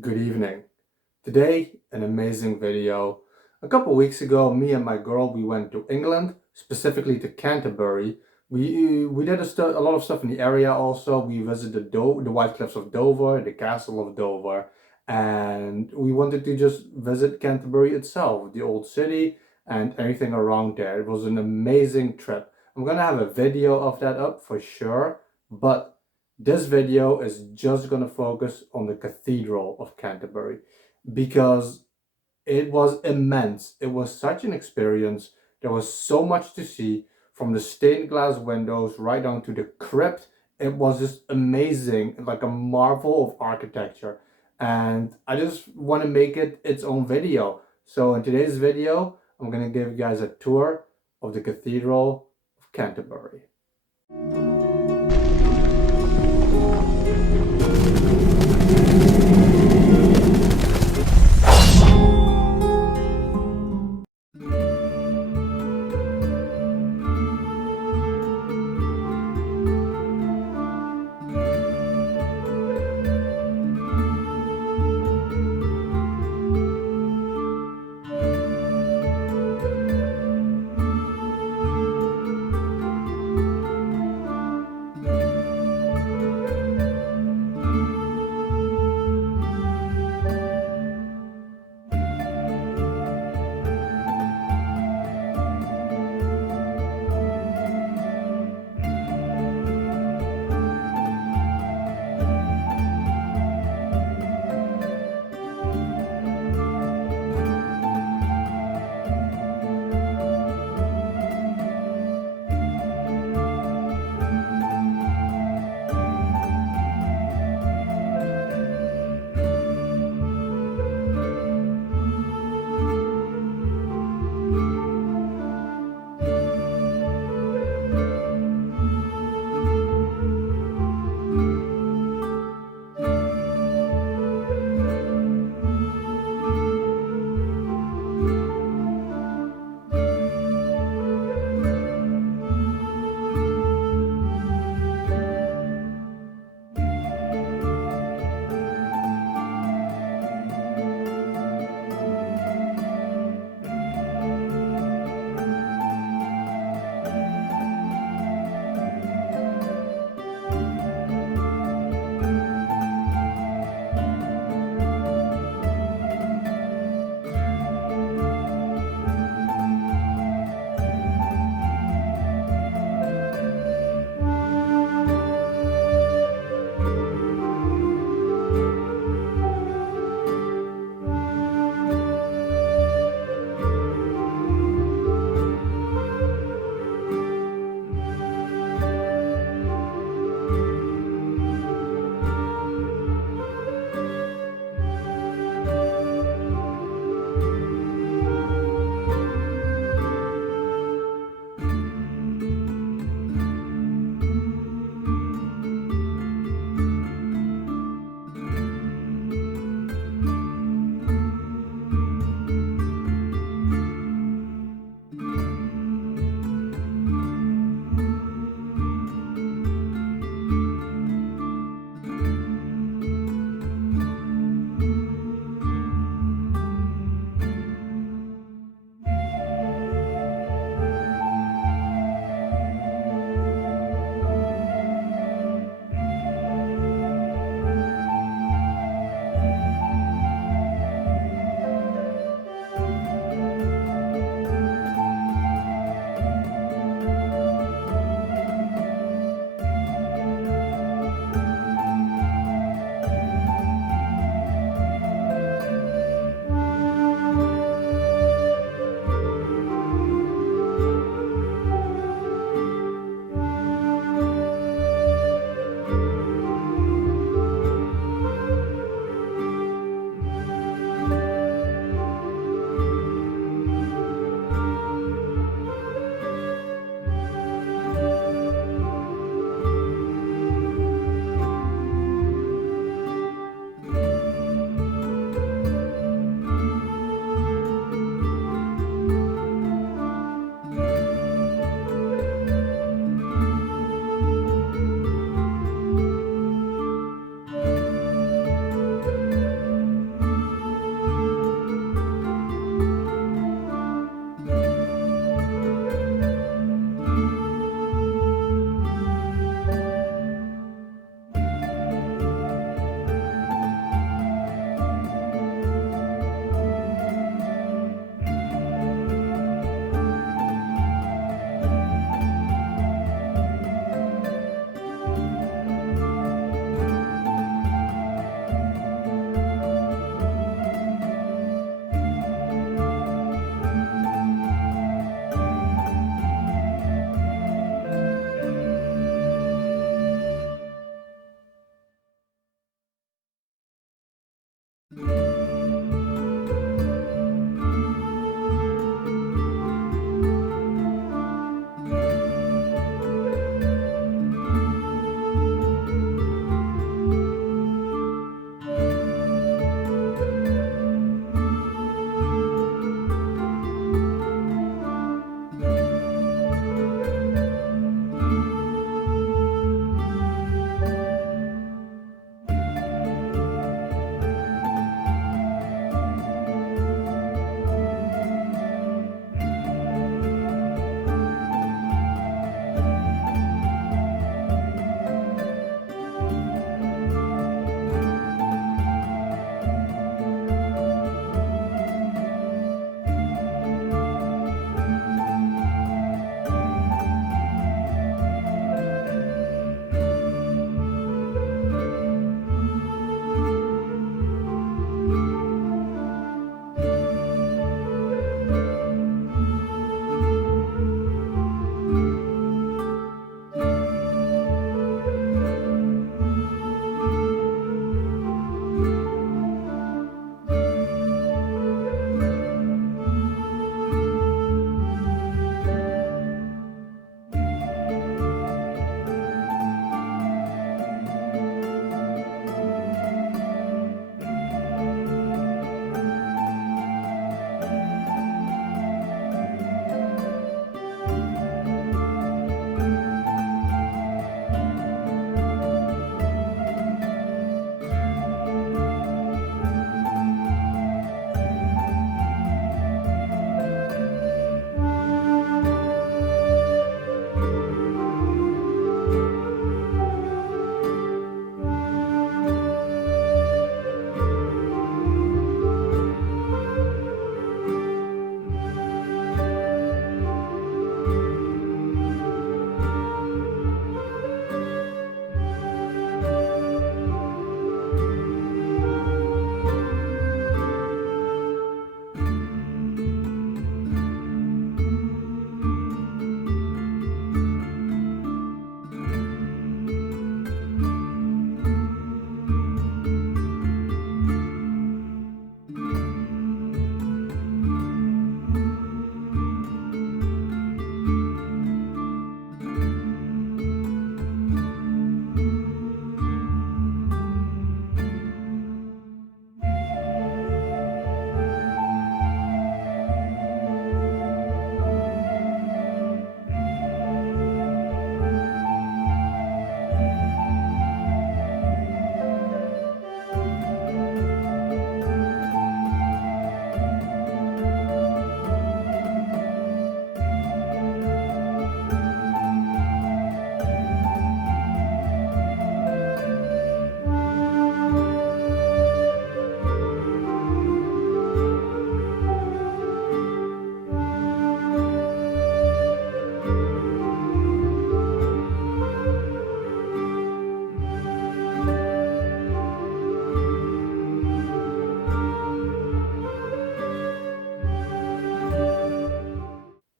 Good evening. Today, an amazing video. A couple weeks ago, me and my girl, we went to England, specifically to Canterbury. We did a lot of stuff in the area also. We visited the White Cliffs of Dover, the Castle of Dover, and we wanted to just visit Canterbury itself, the old city and everything around there. It was an amazing trip. I'm gonna have a video of that up for sure, but this video is just going to focus on the Cathedral of Canterbury because it was immense. It was such an experience. There was so much to see from the stained glass windows right down to the crypt. It was just amazing, like a marvel of architecture. And I just want to make it its own video. So in today's video, I'm going to give you guys a tour of the Cathedral of Canterbury.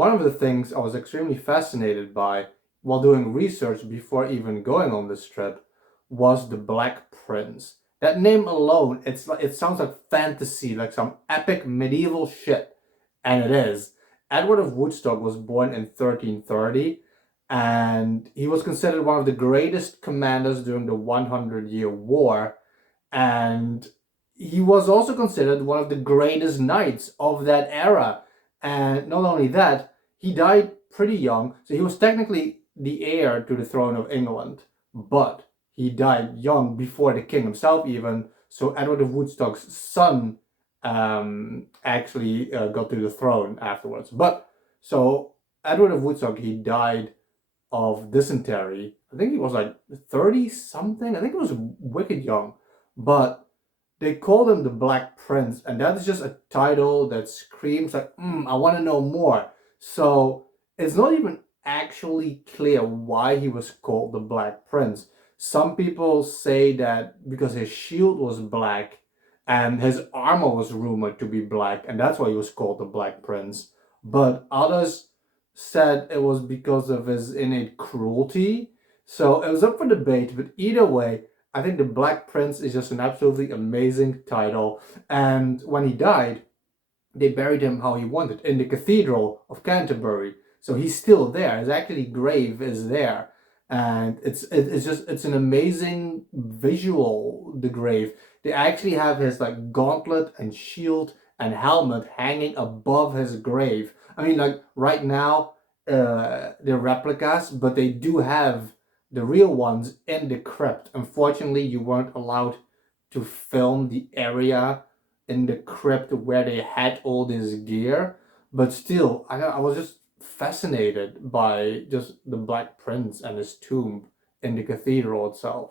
One of the things I was extremely fascinated by while doing research before even going on this trip was the Black Prince. That name alone, it sounds like fantasy, like some epic medieval shit, and it is. Edward of Woodstock was born in 1330, and he was considered one of the greatest commanders during the 100-Year War, and he was also considered one of the greatest knights of that era. And not only that, he died pretty young, so he was technically the heir to the throne of England, but he died young before the king himself even. So Edward of Woodstock's son actually got to the throne afterwards. But so Edward of Woodstock, he died of dysentery. I think he was like 30 something. I think he was wicked young. But they called him the Black Prince, and that is just a title that screams like, I want to know more. So it's not even actually clear why he was called the Black Prince. Some people say that because his shield was black and his armor was rumored to be black, and that's why he was called the Black Prince. But others said it was because of his innate cruelty. So it was up for debate, but either way, I think The Black Prince is just an absolutely amazing title. And when he died, they buried him how he wanted in the Cathedral of Canterbury. So he's still there. His actually grave is there, and it's an amazing visual. The grave. They actually have his like gauntlet and shield and helmet hanging above his grave. I mean, like right now, they're replicas, but they do have the real ones in the crypt. Unfortunately, you weren't allowed to film the area in the crypt where they had all this gear, but still, I was just fascinated by just the Black Prince and his tomb in the cathedral itself.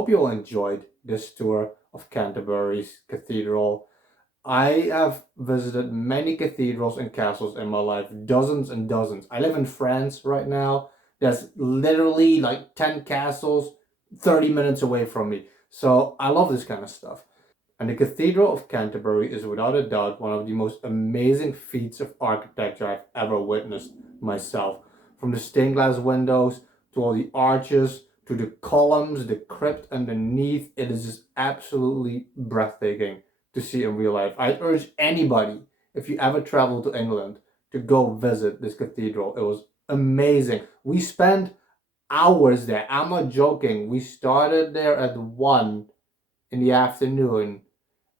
hope you all enjoyed this tour of Canterbury's cathedral. I have visited many cathedrals and castles in my life, dozens and dozens. I live in France right now. There's literally like 10 castles 30 minutes away from me. So I love this kind of stuff. And the Cathedral of Canterbury is without a doubt one of the most amazing feats of architecture I've ever witnessed myself. From the stained glass windows to all the arches to the columns, the crypt underneath, it is just absolutely breathtaking to see in real life. I urge anybody, if you ever travel to England, to go visit this cathedral. It was amazing. We spent hours there. I'm not joking. We started there at 1 in the afternoon.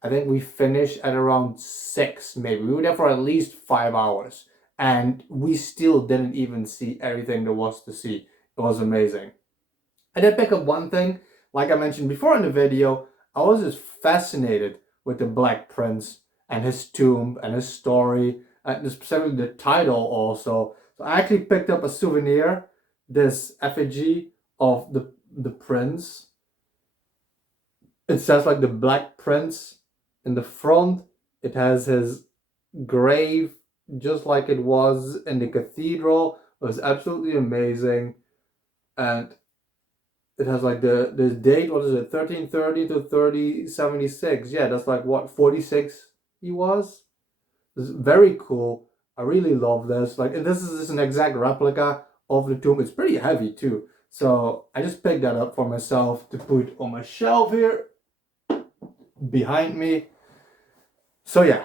I think we finished at around 6, maybe. We were there for at least 5 hours. And we still didn't even see everything there was to see. It was amazing. I did pick up one thing. Like I mentioned before in the video, I was just fascinated with the Black Prince and his tomb and his story. And specifically the title also. So I actually picked up a souvenir. This effigy of the prince. It says like the Black Prince in the front. It has his grave just like it was in the cathedral. It was absolutely amazing. And it has like the date, what is it, 1330 to 3076. Yeah, that's like what, 46 he was? It's very cool. I really love this. Like, and this is just an exact replica of the tomb. It's pretty heavy too. So I just picked that up for myself to put on my shelf here behind me. So yeah,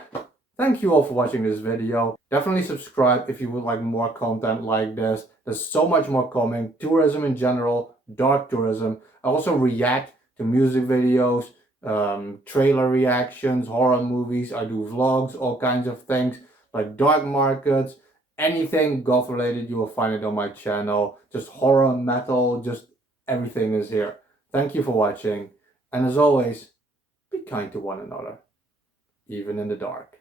thank you all for watching this video. Definitely subscribe if you would like more content like this. There's so much more coming. Tourism in general, dark tourism. I also react to music videos, trailer reactions, horror movies. I do vlogs, all kinds of things like dark markets, anything goth related, you will find it on my channel. Just horror, metal, just everything is here. Thank you for watching. And as always, be kind to one another, even in the dark.